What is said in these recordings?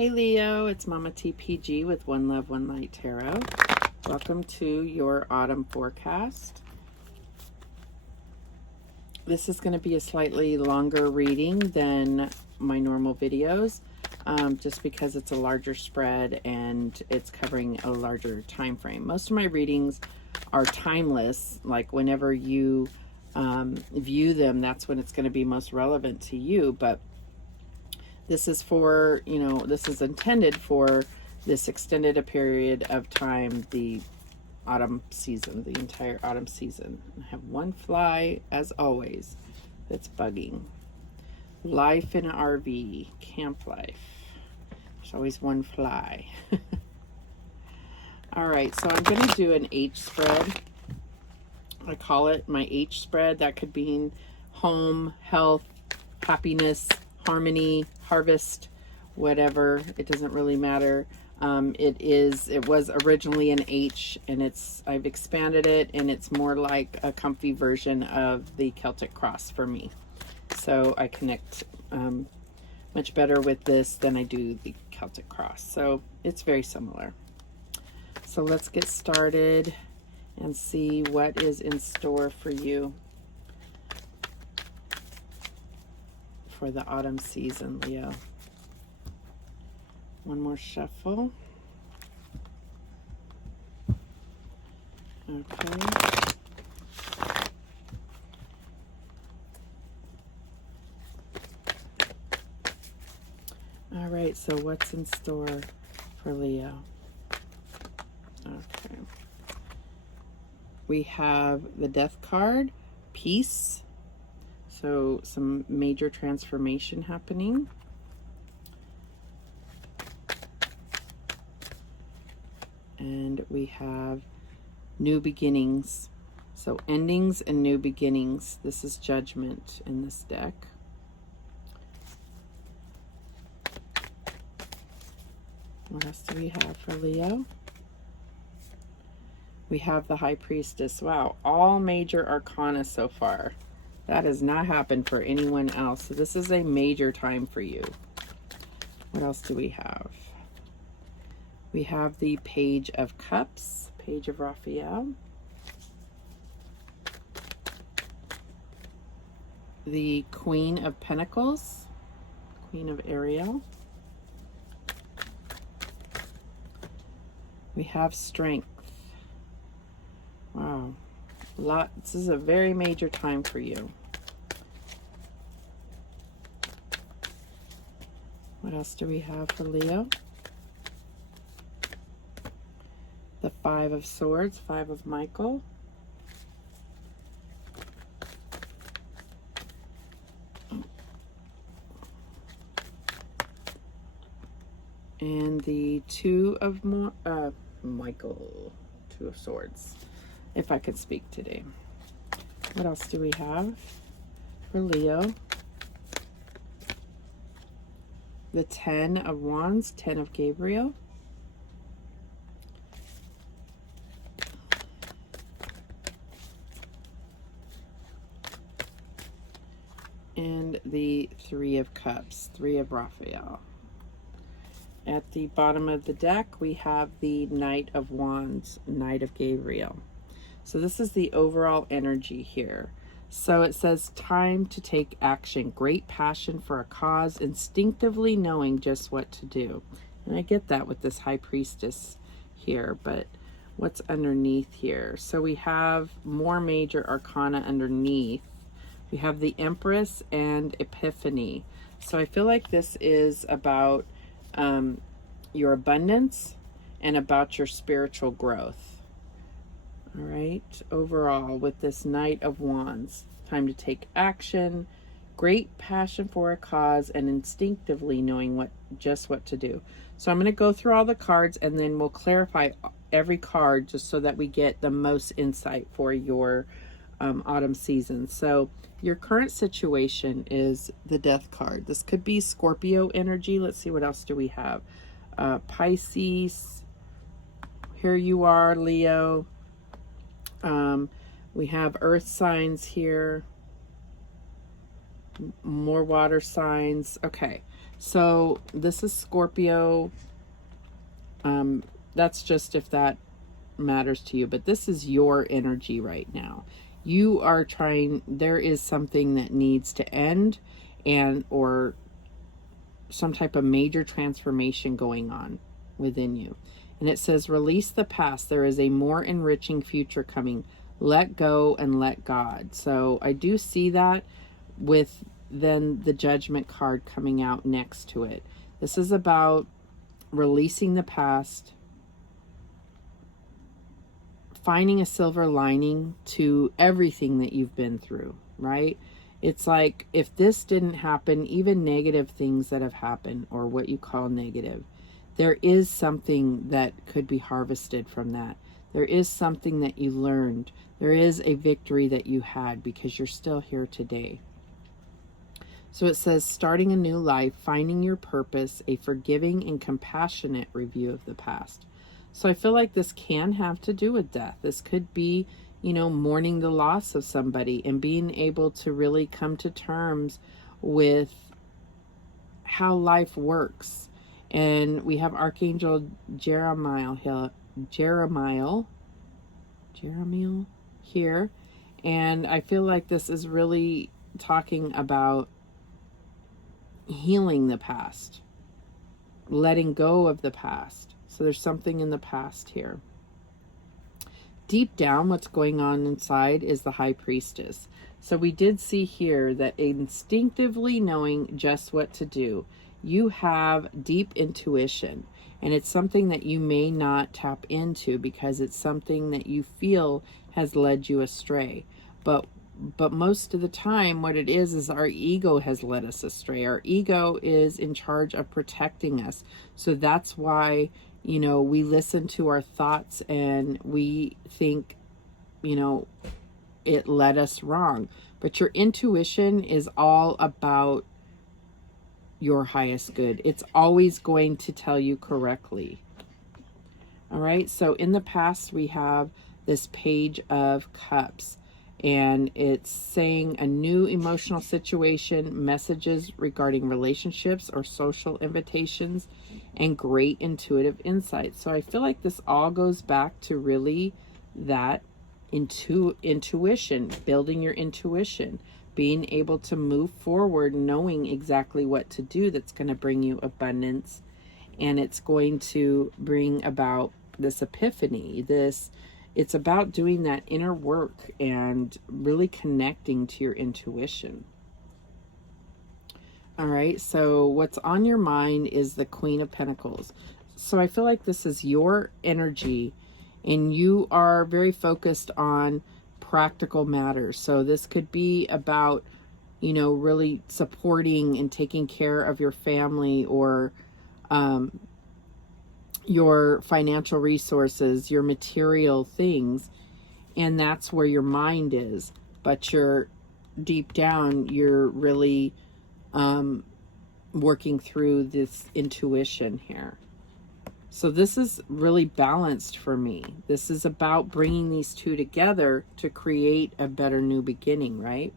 Hey Leo, it's Mama TPG with One Love, One Light Tarot. Welcome to your autumn forecast. This is going to be a slightly longer reading than my normal videos, just because it's a larger spread and it's covering a larger time frame. Most of my readings are timeless, like whenever you view them, that's when it's going to be most relevant to you, but this is for, this is intended for this extended a period of time, the autumn season, the entire autumn season. I have one fly, as always, that's bugging. Life in an RV, camp life. There's always one fly. All right, so I'm going to do an H spread. I call it my H spread. That could mean home, health, happiness, harmony, harvest, whatever. It doesn't really matter. It was originally an H, and I've expanded it, and it's more like a comfy version of the Celtic cross for me. So I connect much better with this than I do the Celtic cross. So it's very similar. So let's get started and see what is in store for you for the autumn season, Leo. One more shuffle. Okay. All right, so what's in store for Leo? Okay. We have the Death card, peace. So some major transformation happening. And we have new beginnings. So endings and new beginnings. This is judgment in this deck. What else do we have for Leo? We have the High Priestess. Wow, all major arcana so far. That has not happened for anyone else. So this is a major time for you. What else do we have? We have the Page of Cups, Page of Raphael. The Queen of Pentacles, Queen of Ariel. We have Strength. Wow. This is a very major time for you. What else do we have for Leo? The Five of Swords, Five of Michael. And the Two of Michael, Two of Swords, if I could speak today. What else do we have for Leo? The Ten of Wands, Ten of Gabriel. And the Three of Cups, Three of Raphael. At the bottom of the deck, we have the Knight of Wands, Knight of Gabriel. So this is the overall energy here. So it says, time to take action, great passion for a cause, instinctively knowing just what to do. And I get that with this High Priestess here, but what's underneath here? So we have more major arcana underneath. We have the Empress and Epiphany. So I feel like this is about your abundance and about your spiritual growth. All right, overall with this Knight of Wands, time to take action, great passion for a cause, and instinctively knowing just what to do. So I'm going to go through all the cards, and then we'll clarify every card just so that we get the most insight for your autumn season. So your current situation is the Death card. This could be Scorpio energy. Let's see, what else do we have? Pisces. Here you are, Leo. We have earth signs here. More water signs. Okay, so this is Scorpio. That's just if that matters to you, but this is your energy right now. You are trying, there is something that needs to end, and or some type of major transformation going on within you. And it says, release the past. There is a more enriching future coming. Let go and let God. So I do see that with then the Judgment card coming out next to it. This is about releasing the past, finding a silver lining to everything that you've been through, right? It's like, if this didn't happen, even negative things that have happened, or what you call negative, there is something that could be harvested from that. There is something that you learned. There is a victory that you had because you're still here today. So it says, starting a new life, finding your purpose, a forgiving and compassionate review of the past. So I feel like this can have to do with death. This could be, you know, mourning the loss of somebody and being able to really come to terms with how life works. And we have Archangel Jeremiah here. And I feel like this is really talking about healing the past, letting go of the past. So there's something in the past here. Deep down, what's going on inside is the High Priestess. So we did see here that instinctively knowing just what to do, you have deep intuition, and it's something that you may not tap into because it's something that you feel has led you astray. But most of the time what it is our ego has led us astray. Our ego is in charge of protecting us. So that's why, you know, we listen to our thoughts and we think, you know, it led us wrong. But your intuition is all about your highest good. It's always going to tell you correctly. All right. So in the past, we have this Page of Cups, and it's saying a new emotional situation, messages regarding relationships or social invitations, and great intuitive insight. So I feel like this all goes back to really that intuition, building your intuition, being able to move forward, knowing exactly what to do that's going to bring you abundance, and it's going to bring about this epiphany. It's about doing that inner work and really connecting to your intuition. All right, so what's on your mind is the Queen of Pentacles. So I feel like this is your energy, and you are very focused on practical matters. So this could be about, you know, really supporting and taking care of your family, or your financial resources, your material things, and that's where your mind is. But you're deep down, you're really working through this intuition here. So this is really balanced for me. This is about bringing these two together to create a better new beginning, right?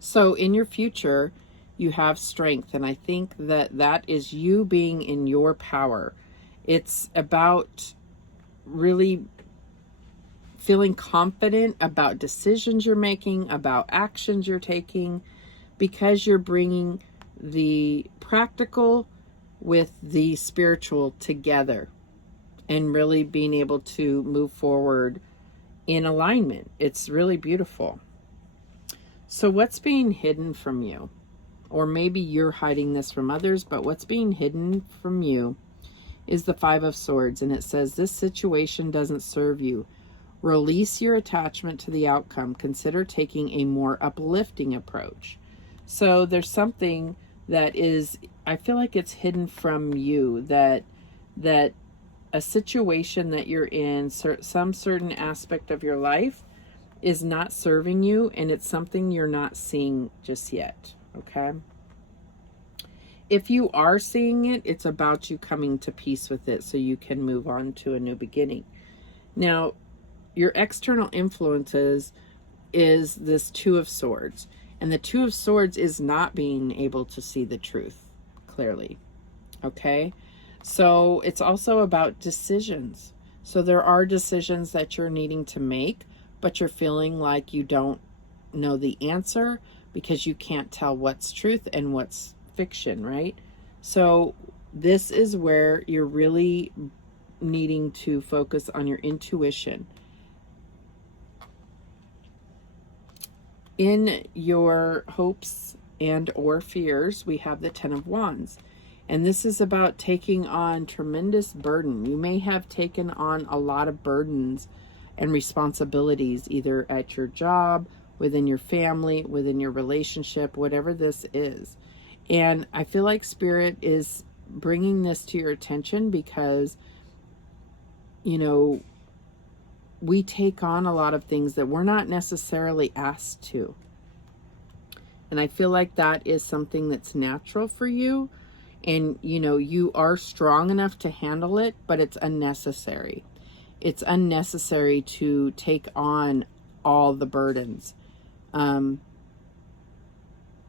So in your future, you have strength, and I think that that is you being in your power. It's about really feeling confident about decisions you're making, about actions you're taking, because you're bringing the practical with the spiritual together and really being able to move forward in alignment. It's really beautiful. So what's being hidden from you? Or maybe you're hiding this from others, but what's being hidden from you is the Five of Swords. And it says, this situation doesn't serve you. Release your attachment to the outcome. Consider taking a more uplifting approach. So there's something that is, I feel like it's hidden from you, that a situation that you're in, some certain aspect of your life is not serving you, and it's something you're not seeing just yet. Okay. If you are seeing it, it's about you coming to peace with it so you can move on to a new beginning. Now, your external influences is this Two of Swords. And the Two of Swords is not being able to see the truth clearly. Okay? So it's also about decisions. So there are decisions that you're needing to make, but you're feeling like you don't know the answer because you can't tell what's truth and what's fiction, right? So this is where you're really needing to focus on your intuition. In your hopes and or fears, we have the Ten of Wands. And this is about taking on tremendous burden. You may have taken on a lot of burdens and responsibilities, either at your job, within your family, within your relationship, whatever this is. And I feel like Spirit is bringing this to your attention because, you know, we take on a lot of things that we're not necessarily asked to. And I feel like that is something that's natural for you. And, you know, you are strong enough to handle it, but it's unnecessary. It's unnecessary to take on all the burdens.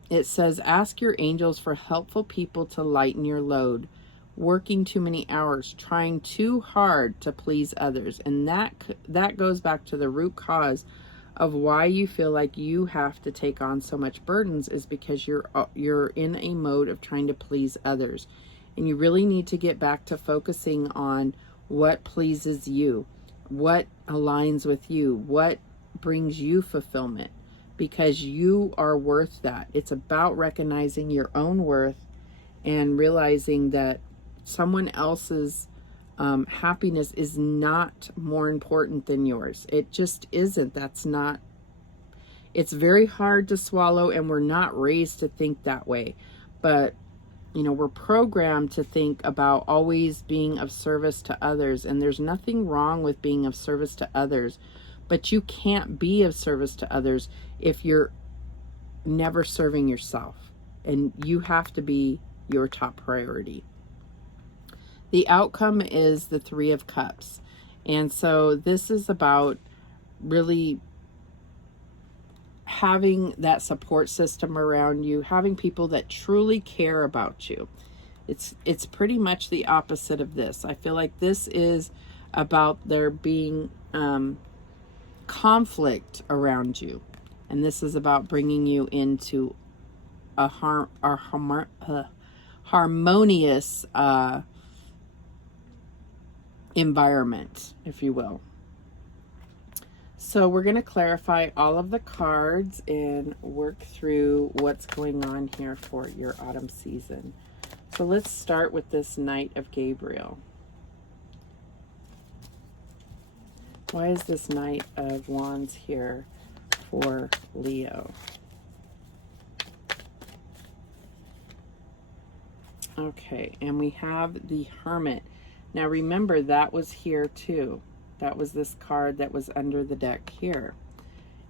It says, ask your angels for helpful people to lighten your load. Working too many hours, trying too hard to please others. And that goes back to the root cause of why you feel like you have to take on so much burdens, is because you're in a mode of trying to please others. And you really need to get back to focusing on what pleases you, what aligns with you, what brings you fulfillment, because you are worth that. It's about recognizing your own worth and realizing that someone else's happiness is not more important than yours. It just isn't. That's not, it's very hard to swallow, and we're not raised to think that way. But, you know, we're programmed to think about always being of service to others, and there's nothing wrong with being of service to others, but you can't be of service to others if you're never serving yourself, and you have to be your top priority. The outcome is the Three of Cups. And so this is about really having that support system around you, having people that truly care about you. It's pretty much the opposite of this. I feel like this is about there being conflict around you. And this is about bringing you into a harmonious environment, if you will. So we're going to clarify all of the cards and work through what's going on here for your autumn season. So let's start with this Knight of Gabriel. Why is this Knight of Wands here for Leo? Okay, and we have the Hermit. Now remember, that was here too. That was this card that was under the deck here.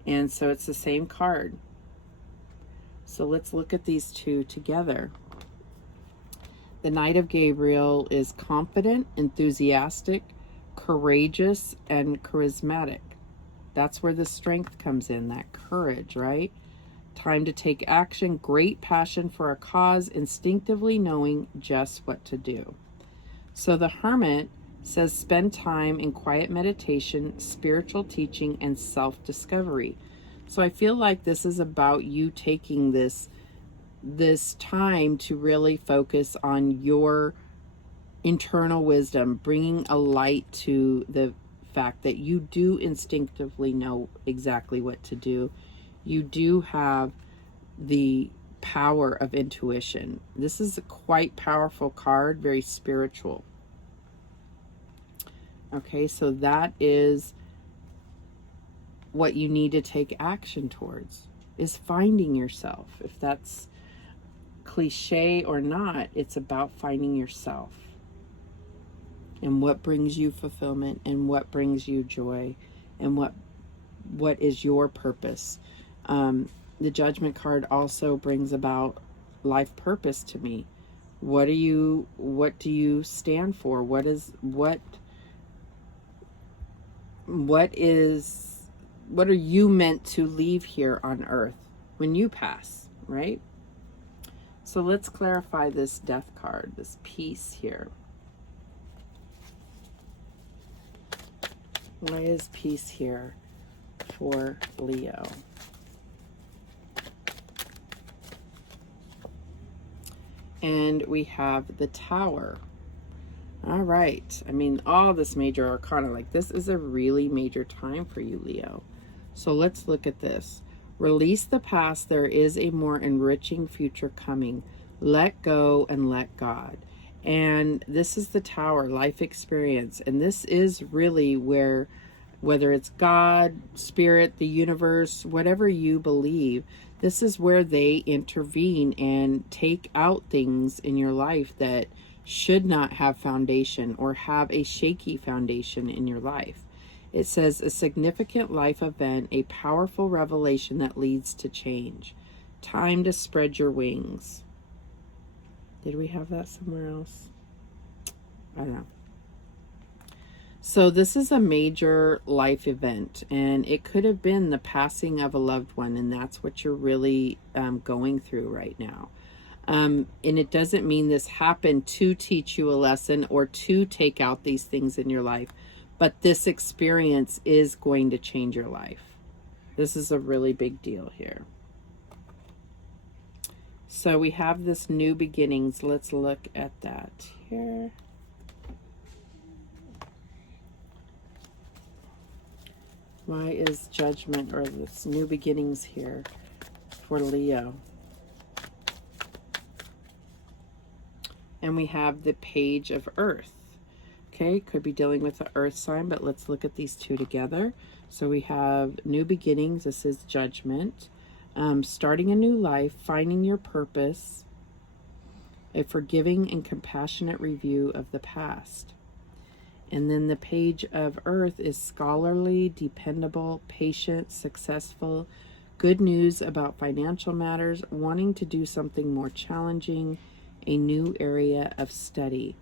And so it's the same card. So let's look at these two together. The Knight of Gabriel is confident, enthusiastic, courageous, and charismatic. That's where the strength comes in, that courage, right? Time to take action, great passion for a cause, instinctively knowing just what to do. So the Hermit says spend time in quiet meditation, spiritual teaching, and self-discovery. So I feel like this is about you taking this time to really focus on your internal wisdom, bringing a light to the fact that you do instinctively know exactly what to do. You do have the power of intuition. This is a quite powerful card, very spiritual. Okay, so that is what you need to take action towards, is finding yourself. If that's cliche or not, it's about finding yourself and what brings you fulfillment and what brings you joy and what is your purpose. The Judgment card also brings about life purpose to me. What do you stand for? What is what are you meant to leave here on earth when you pass, right? So let's clarify this death card, this peace here. Why is peace here for Leo? And we have the Tower. All right. I mean, all this major arcana, like this is a really major time for you, Leo. So let's look at this. Release the past. There is a more enriching future coming. Let go and let God. And this is the Tower, life experience. And this is really where, whether it's God, Spirit, the universe, whatever you believe, this is where they intervene and take out things in your life that should not have foundation or have a shaky foundation in your life. It says a significant life event, a powerful revelation that leads to change. Time to spread your wings. Did we have that somewhere else? I don't know. So this is a major life event, and it could have been the passing of a loved one, and that's what you're really going through right now. And it doesn't mean this happened to teach you a lesson or to take out these things in your life, but this experience is going to change your life. This is a really big deal here. So we have this new beginnings. Let's look at that here. Why is judgment or this new beginnings here for Leo? And we have the Page of Earth. Okay, could be dealing with the earth sign, but let's look at these two together. So we have new beginnings. This is judgment. Starting a new life, finding your purpose, a forgiving and compassionate review of the past. And then the Page of Earth is scholarly, dependable, patient, successful, good news about financial matters, wanting to do something more challenging, a new area of study.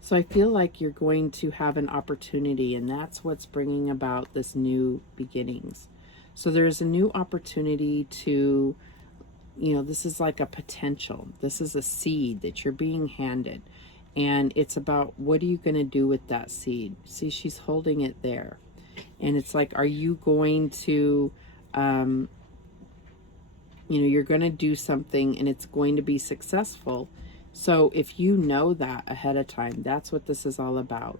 So I feel like you're going to have an opportunity, and that's what's bringing about this new beginnings. So there's a new opportunity to, you know, this is like a potential. This is a seed that you're being handed. And it's about, what are you going to do with that seed? See, she's holding it there. And it's like, are you going to, you know, you're going to do something and it's going to be successful. So if you know that ahead of time, that's what this is all about.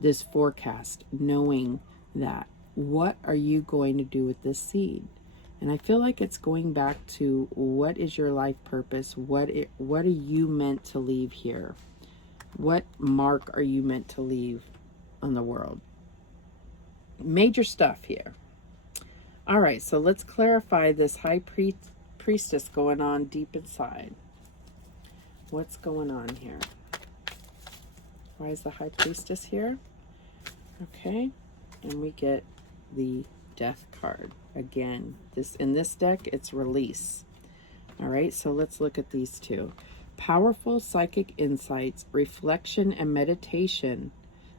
This forecast, knowing that. What are you going to do with this seed? And I feel like it's going back to, what is your life purpose? What are you meant to leave here? What mark are you meant to leave on the world? Major stuff here. All right, so let's clarify this high priestess going on deep inside. What's going on here? Why is the high priestess here? Okay, and we get the Death card. Again, in this deck, it's release. All right, so let's look at these two. Powerful psychic insights, reflection, and meditation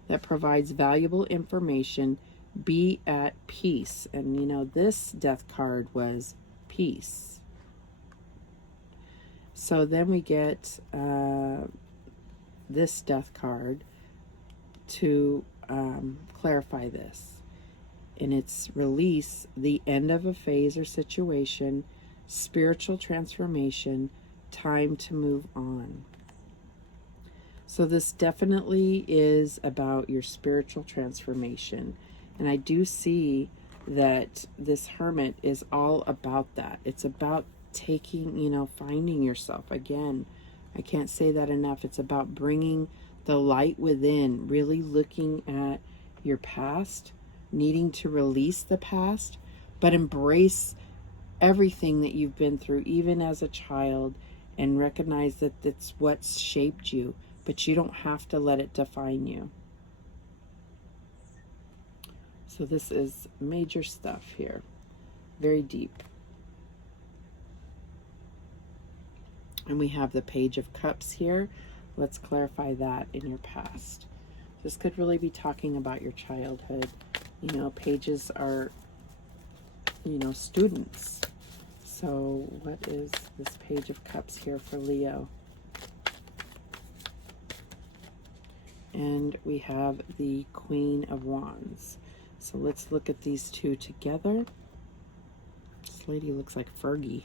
that provides valuable information. Be at peace. And you know, this Death card was peace. So then we get this Death card to clarify this. And it's release, the end of a phase or situation, spiritual transformation, time to move on. So this definitely is about your spiritual transformation. And I do see that this Hermit is all about that. It's about taking, you know, finding yourself. Again, I can't say that enough. It's about bringing the light within, really looking at your past, needing to release the past, but embrace everything that you've been through, even as a child, and recognize that that's what's shaped you, but you don't have to let it define you. So this is major stuff here, very deep. And we have the Page of Cups here. Let's clarify that in your past. This could really be talking about your childhood. You know, pages are, you know, students. So what is this Page of Cups here for Leo? And we have the Queen of Wands. So let's look at these two together. This lady looks like Fergie.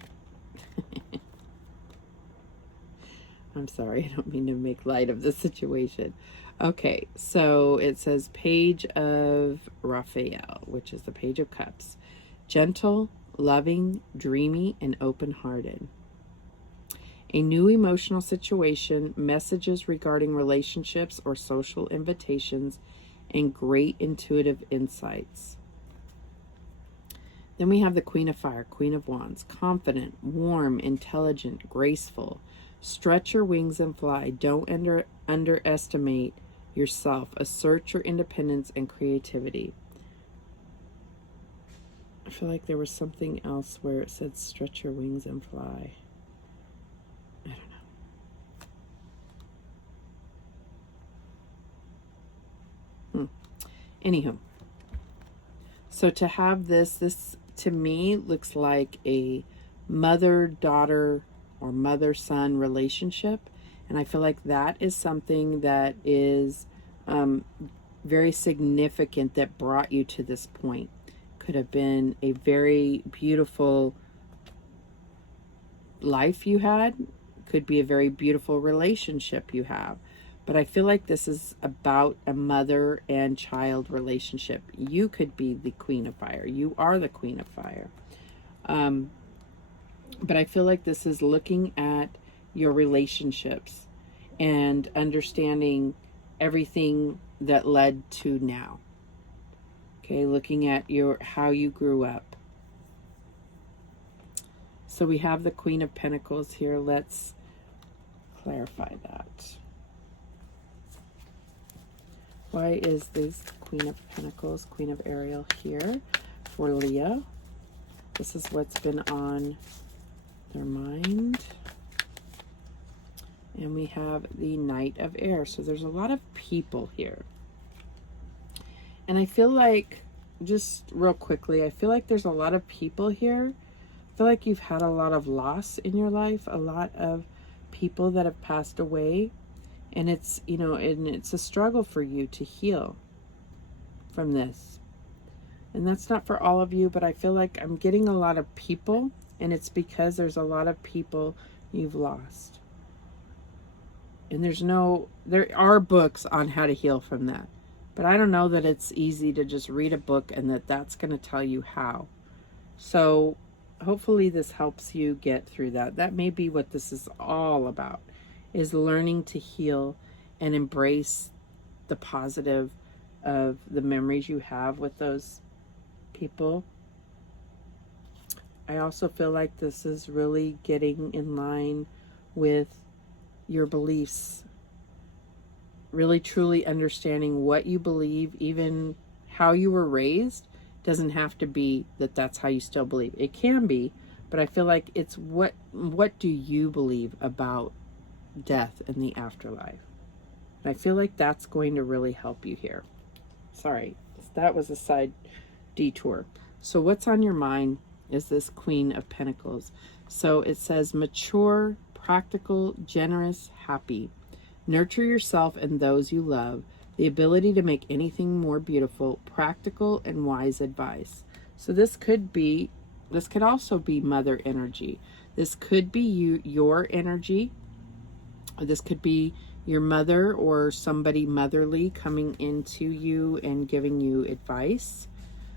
I'm sorry, I don't mean to make light of the situation. Okay, so it says Page of Raphael, which is the Page of Cups. Gentle, loving, dreamy, and open-hearted. A new emotional situation, messages regarding relationships or social invitations, and great intuitive insights. Then we have the Queen of Fire, Queen of Wands. Confident, warm, intelligent, graceful. Stretch your wings and fly. Don't underestimate yourself. Assert your independence and creativity. I feel like there was something else where it said stretch your wings and fly. I don't know. Anywho. So to have this to me looks like a mother-daughter or mother-son relationship. And I feel like that is something that is very significant that brought you to this point. Could have been a very beautiful life you had. Could be a very beautiful relationship you have. But I feel like this is about a mother and child relationship. You could be the Queen of Fire. You are the Queen of Fire. But I feel like this is looking at your relationships and understanding everything that led to now. Okay, looking at how you grew up. So we have the Queen of Pentacles here. Let's clarify that. Why is this Queen of Pentacles, Queen of Ariel here for Leo? This is what's been on their mind. And we have the Knight of Air. So there's a lot of people here. And I feel like, just real quickly, I feel like there's a lot of people here. I feel like you've had a lot of loss in your life, a lot of people that have passed away. And it's, you know, and it's a struggle for you to heal from this. And that's not for all of you, but I feel like I'm getting a lot of people, and it's because there's a lot of people you've lost. And there are books on how to heal from that. But I don't know that it's easy to just read a book and that's going to tell you how. So hopefully this helps you get through that. That may be what this is all about, is learning to heal and embrace the positive of the memories you have with those people. I also feel like this is really getting in line with your beliefs, really truly understanding what you believe, even how you were raised. Doesn't have to be that that's how you still believe. It can be, but I feel like it's what do you believe about death and the afterlife? And I feel like that's going to really help you here. Sorry, that was a side detour. So what's on your mind is this Queen of Pentacles. So it says mature, practical, generous, happy. Nurture yourself and those you love. The ability to make anything more beautiful, practical, and wise advice. So this could also be mother energy. This could be your energy. This could be your mother or somebody motherly coming into you and giving you advice.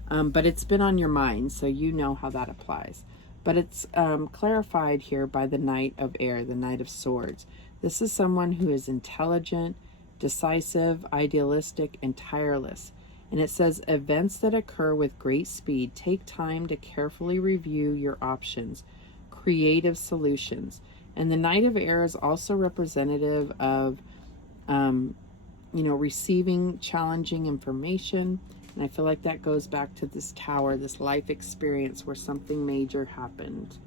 But it's been on your mind, so you know how that applies. But it's clarified here by the Knight of Air, the Knight of Swords. This is someone who is intelligent, decisive, idealistic, and tireless. And it says, events that occur with great speed, take time to carefully review your options, creative solutions. And the Knight of Air is also representative of, receiving challenging information. And I feel like that goes back to this tower, this life experience where something major happened.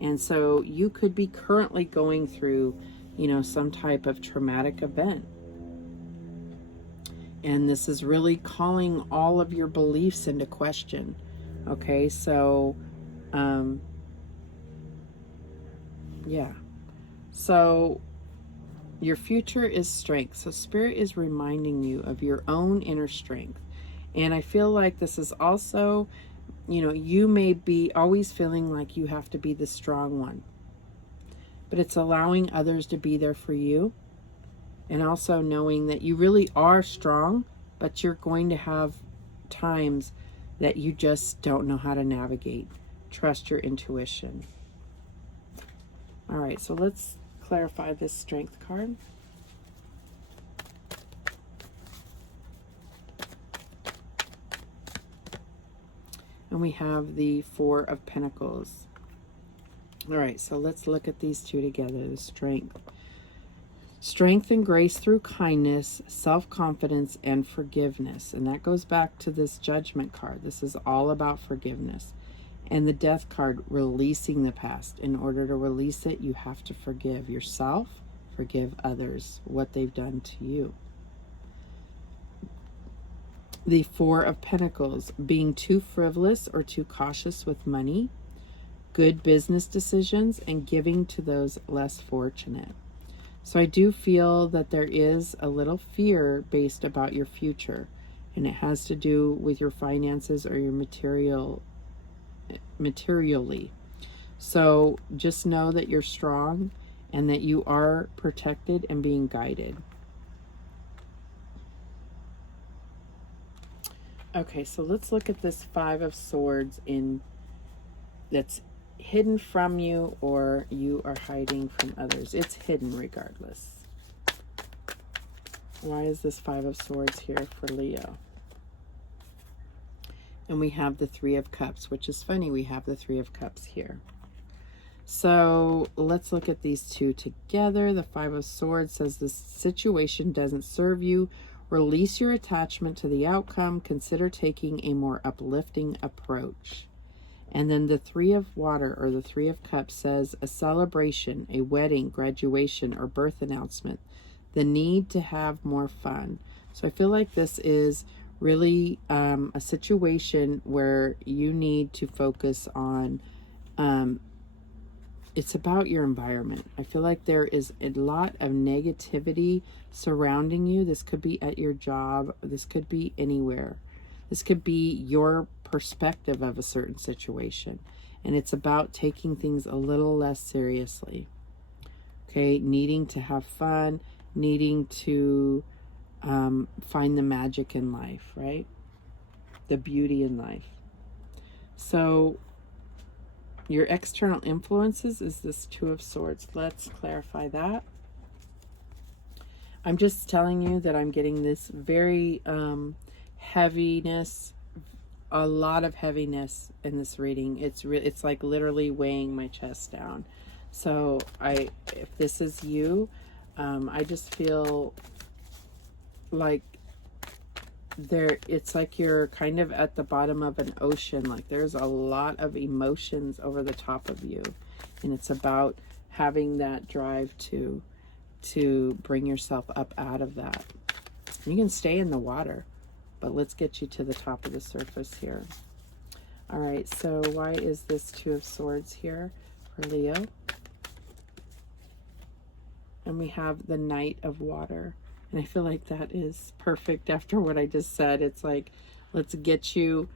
And so you could be currently going through, some type of traumatic event. And this is really calling all of your beliefs into question. Okay, so, yeah. So, your future is strength. So, Spirit is reminding you of your own inner strength. And I feel like this is also, you may be always feeling like you have to be the strong one. But it's allowing others to be there for you. And also knowing that you really are strong, but you're going to have times that you just don't know how to navigate. Trust your intuition. All right, so let's clarify this strength card. And we have the Four of Pentacles. All right, so let's look at these two together. The strength. Strength and grace through kindness, self-confidence, and forgiveness. And that goes back to this Judgment card. This is all about forgiveness. And the Death card, releasing the past. In order to release it, you have to forgive yourself, forgive others, what they've done to you. The Four of Pentacles, being too frivolous or too cautious with money, good business decisions, and giving to those less fortunate. So I do feel that there is a little fear based about your future, and it has to do with your finances or your materially. So just know that you're strong and that you are protected and being guided. Okay, so let's look at this Five of Swords that's hidden from you, or you are hiding from others. It's hidden regardless. Why is this Five of Swords here for Leo? And we have the Three of Cups, which is funny. We have the Three of Cups here. So let's look at these two together. The Five of Swords says this situation doesn't serve you. Release your attachment to the outcome. Consider taking a more uplifting approach. And then the Three of Water, or the Three of Cups, says a celebration, a wedding, graduation, or birth announcement. The need to have more fun. So I feel like this is really a situation where you need to focus on, it's about your environment. I feel like there is a lot of negativity surrounding you. This could be at your job. This could be anywhere. This could be your perspective of a certain situation. And it's about taking things a little less seriously. Okay, needing to have fun, needing to find the magic in life, right? The beauty in life. So your external influences is this Two of Swords. Let's clarify that. I'm just telling you that I'm getting this very heaviness, a lot of heaviness in this reading. It's like literally weighing my chest down. So if this is you, I just feel like it's like you're kind of at the bottom of an ocean. Like there's a lot of emotions over the top of you, and it's about having that drive to bring yourself up out of that. You can stay in the water, but let's get you to the top of the surface here. All right, so why is this Two of Swords here for Leo? And we have the Knight of Water. And I feel like that is perfect after what I just said. It's like, let's get you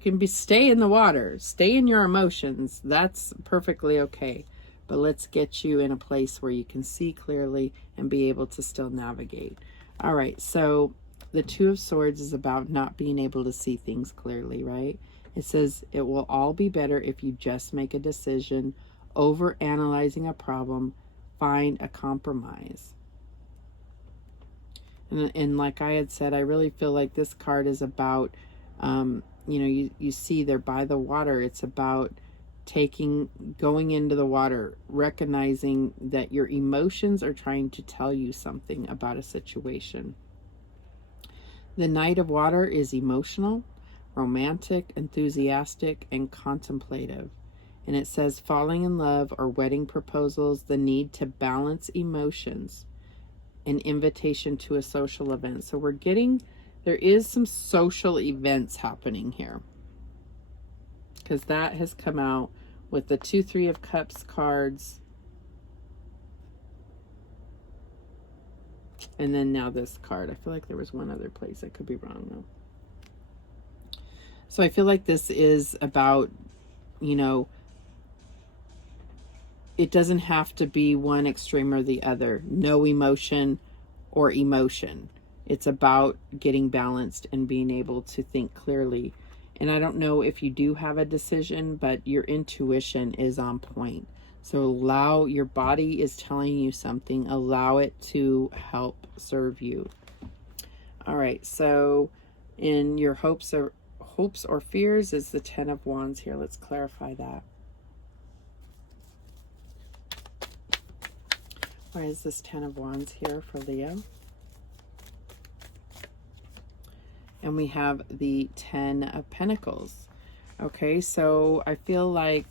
can stay in the water, stay in your emotions. That's perfectly okay. But let's get you in a place where you can see clearly and be able to still navigate. All right, so the Two of Swords is about not being able to see things clearly, right? It says it will all be better if you just make a decision. Over analyzing a problem, find a compromise. And like I had said, I really feel like this card is about, you see they're by the water. It's about going into the water, recognizing that your emotions are trying to tell you something about a situation. The Knight of Water is emotional, romantic, enthusiastic, and contemplative. And it says falling in love or wedding proposals, the need to balance emotions, an invitation to a social event. So we're getting There is some social events happening here, because that has come out with the 2 3 of Cups cards. And then now this card. I feel like there was one other place. I could be wrong though. So I feel like this is about, you know, it doesn't have to be one extreme or the other. No emotion or emotion. It's about getting balanced and being able to think clearly. And I don't know if you do have a decision, but your intuition is on point. So allow, your body is telling you something. Allow it to help serve you. All right, so in your hopes or fears is the 10 of Wands here. Let's clarify that. Why is this 10 of Wands here for Leo? And we have the 10 of Pentacles. Okay, so I feel like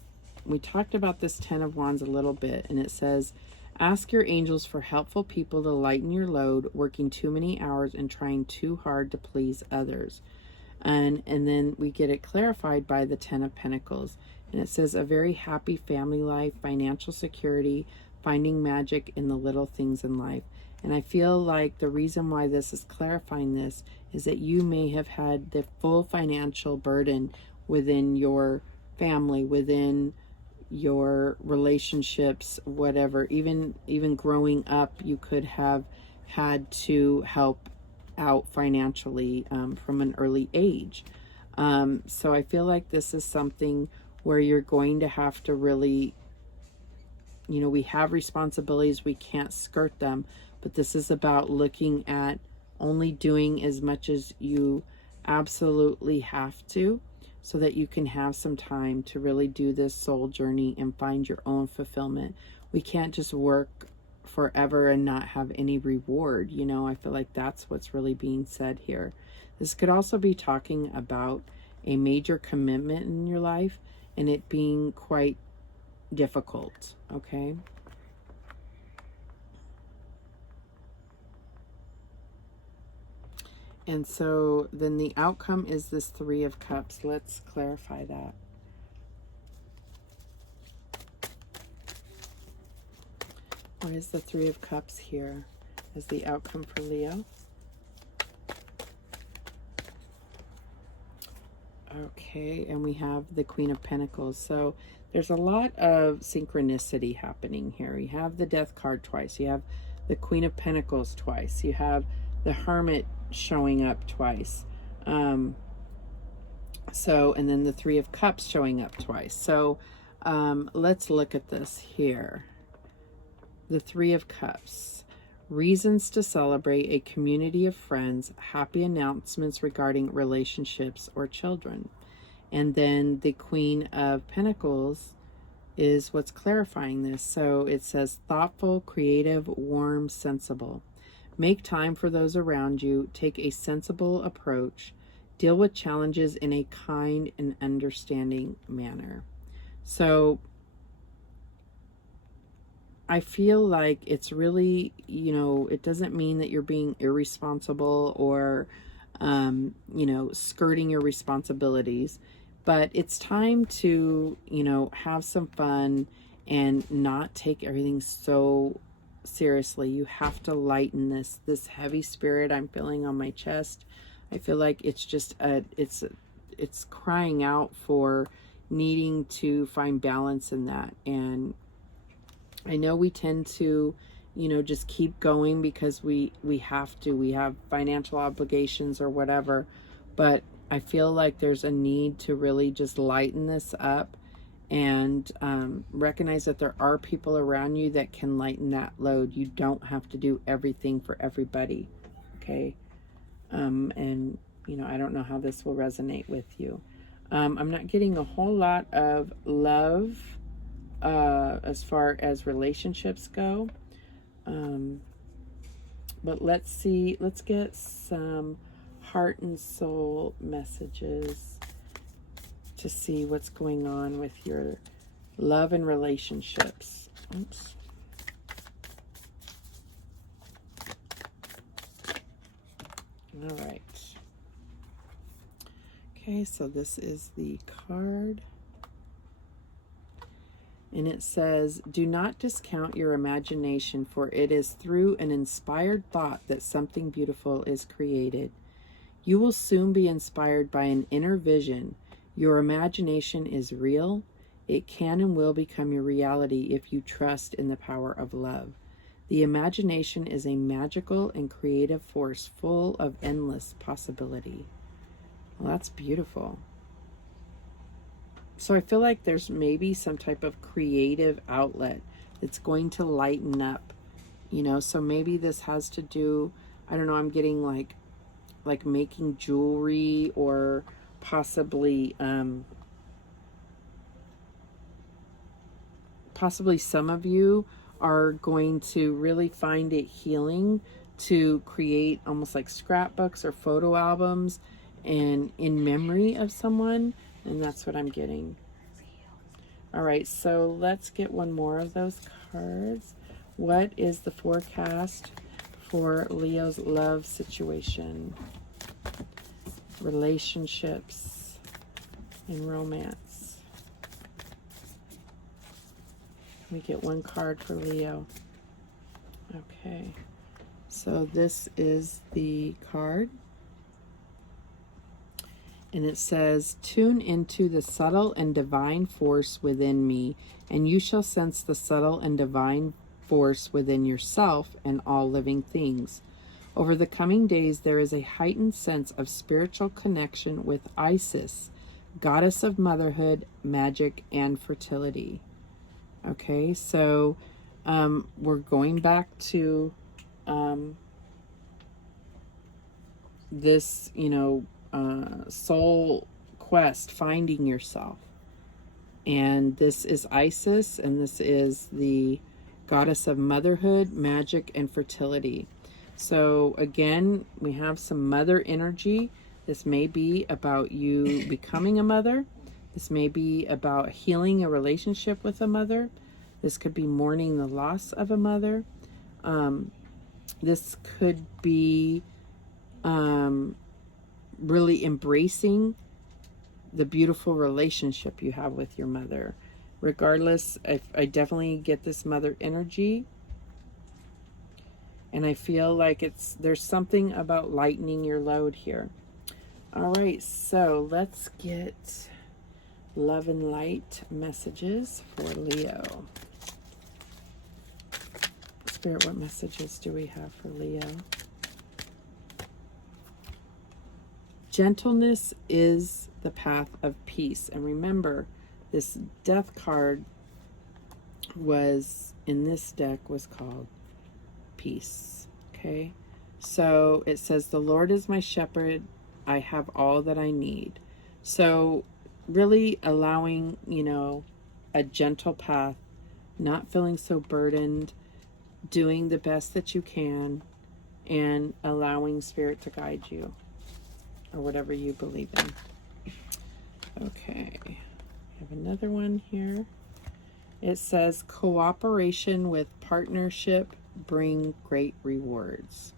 we talked about this 10 of Wands a little bit, and it says, ask your angels for helpful people to lighten your load, working too many hours and trying too hard to please others. And then we get it clarified by the 10 of Pentacles. And it says a very happy family life, financial security, finding magic in the little things in life. And I feel like the reason why this is clarifying this is that you may have had the full financial burden within your family, within your relationships, whatever. Even growing up, you could have had to help out financially from an early age. So I feel like this is something where you're going to have to really, you know, we have responsibilities, we can't skirt them, but this is about looking at only doing as much as you absolutely have to, so that you can have some time to really do this soul journey and find your own fulfillment. We can't just work forever and not have any reward. You know, I feel like that's what's really being said here. This could also be talking about a major commitment in your life and it being quite difficult, okay? And so then the outcome is this 3 of Cups. Let's clarify that. What is the 3 of Cups here as the outcome for Leo? Okay, and we have the Queen of Pentacles. So there's a lot of synchronicity happening here. You have the Death card twice. You have the Queen of Pentacles twice. You have the Hermit showing up twice. And then the 3 of Cups showing up twice. So let's look at this here. The 3 of Cups. Reasons to celebrate, a community of friends, happy announcements regarding relationships or children. And then the Queen of Pentacles is what's clarifying this. So it says thoughtful, creative, warm, sensible. Make time for those around you. Take a sensible approach. Deal with challenges in a kind and understanding manner. So I feel like it's really, you know, it doesn't mean that you're being irresponsible or, you know, skirting your responsibilities, but it's time to, you know, have some fun and not take everything so seriously. You have to lighten this heavy spirit I'm feeling on my chest. I feel like it's just it's crying out for needing to find balance in that. And I know we tend to, you know, just keep going because we have to. We have financial obligations or whatever. But I feel like there's a need to really just lighten this up and recognize that there are people around you that can lighten that load. You don't have to do everything for everybody, okay? And, you know, I don't know how this will resonate with you. I'm not getting a whole lot of love as far as relationships go. But let's see, let's get some heart and soul messages to see what's going on with your love and relationships. Oops. All right. Okay, so this is the card. And it says, do not discount your imagination, for it is through an inspired thought that something beautiful is created. You will soon be inspired by an inner vision. Your imagination is real. It can and will become your reality if you trust in the power of love. The imagination is a magical and creative force full of endless possibility. Well, that's beautiful. So I feel like there's maybe some type of creative outlet that's going to lighten up, you know, so maybe this has to do, I don't know, I'm getting like making jewelry, or possibly some of you are going to really find it healing to create almost like scrapbooks or photo albums and in memory of someone. And that's what I'm getting. All right, so let's get one more of those cards. What is the forecast for Leo's love situation, relationships, and romance? We get one card for Leo. Okay, so this is the card. And it says, tune into the subtle and divine force within me, and you shall sense the subtle and divine force within yourself and all living things. Over the coming days, there is a heightened sense of spiritual connection with Isis, goddess of motherhood, magic, and fertility. Okay, so we're going back to this, you know, soul quest, finding yourself. And this is Isis, and this is the goddess of motherhood, magic, and fertility. So again, we have some mother energy. This may be about you becoming a mother. This may be about healing a relationship with a mother. This could be mourning the loss of a mother. This could be really embracing the beautiful relationship you have with your mother. Regardless, I definitely get this mother energy. And I feel like there's something about lightening your load here. All right, so let's get love and light messages for Leo. Spirit, what messages do we have for Leo? Gentleness is the path of peace. And remember, this death card was, in this deck, was called peace. Okay? So it says, the Lord is my shepherd. I have all that I need. So really allowing, you know, a gentle path, not feeling so burdened, doing the best that you can, and allowing Spirit to guide you, or whatever you believe in. Okay, I have another one here. It says, cooperation with partnership bring great rewards.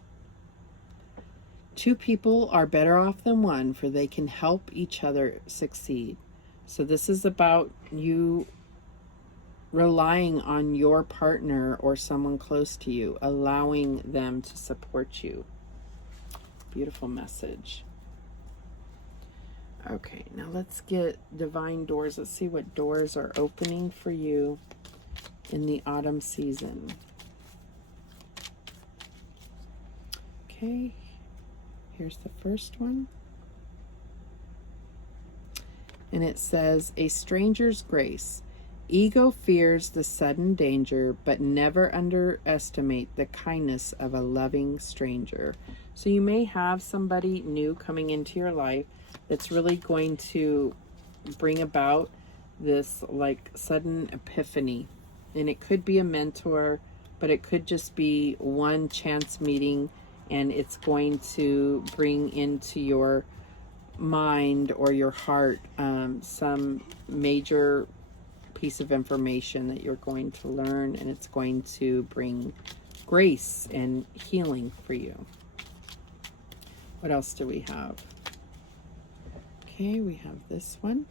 Two people are better off than one, for they can help each other succeed. So this is about you relying on your partner or someone close to you, allowing them to support you. Beautiful message. Okay, now let's get divine doors. Let's see what doors are opening for you in the autumn season. Okay, here's the first one. And it says, a stranger's grace. Ego fears the sudden danger, but never underestimate the kindness of a loving stranger. So you may have somebody new coming into your life that's really going to bring about this like sudden epiphany. And it could be a mentor, but it could just be one chance meeting, and it's going to bring into your mind or your heart some major piece of information that you're going to learn, and it's going to bring grace and healing for you. What else do we have? Okay, we have this one.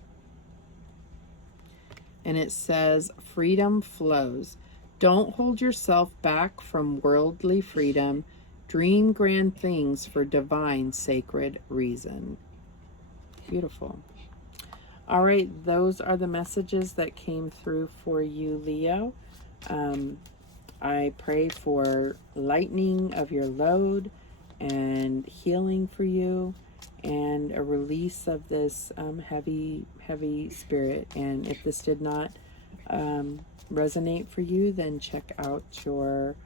And it says, freedom flows. Don't hold yourself back from worldly freedom. Dream grand things for divine sacred reason. Beautiful. All right, those are the messages that came through for you, Leo. I pray for lightening of your load and healing for you, and a release of this heavy spirit. And if this did not resonate for you, then check out your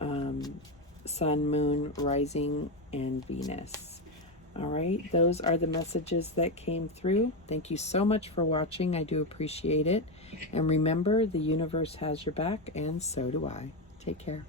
sun, moon, rising, and Venus. All right, those are the messages that came through. Thank you so much for watching. I do appreciate it. And remember, the universe has your back, and so do I. Take care.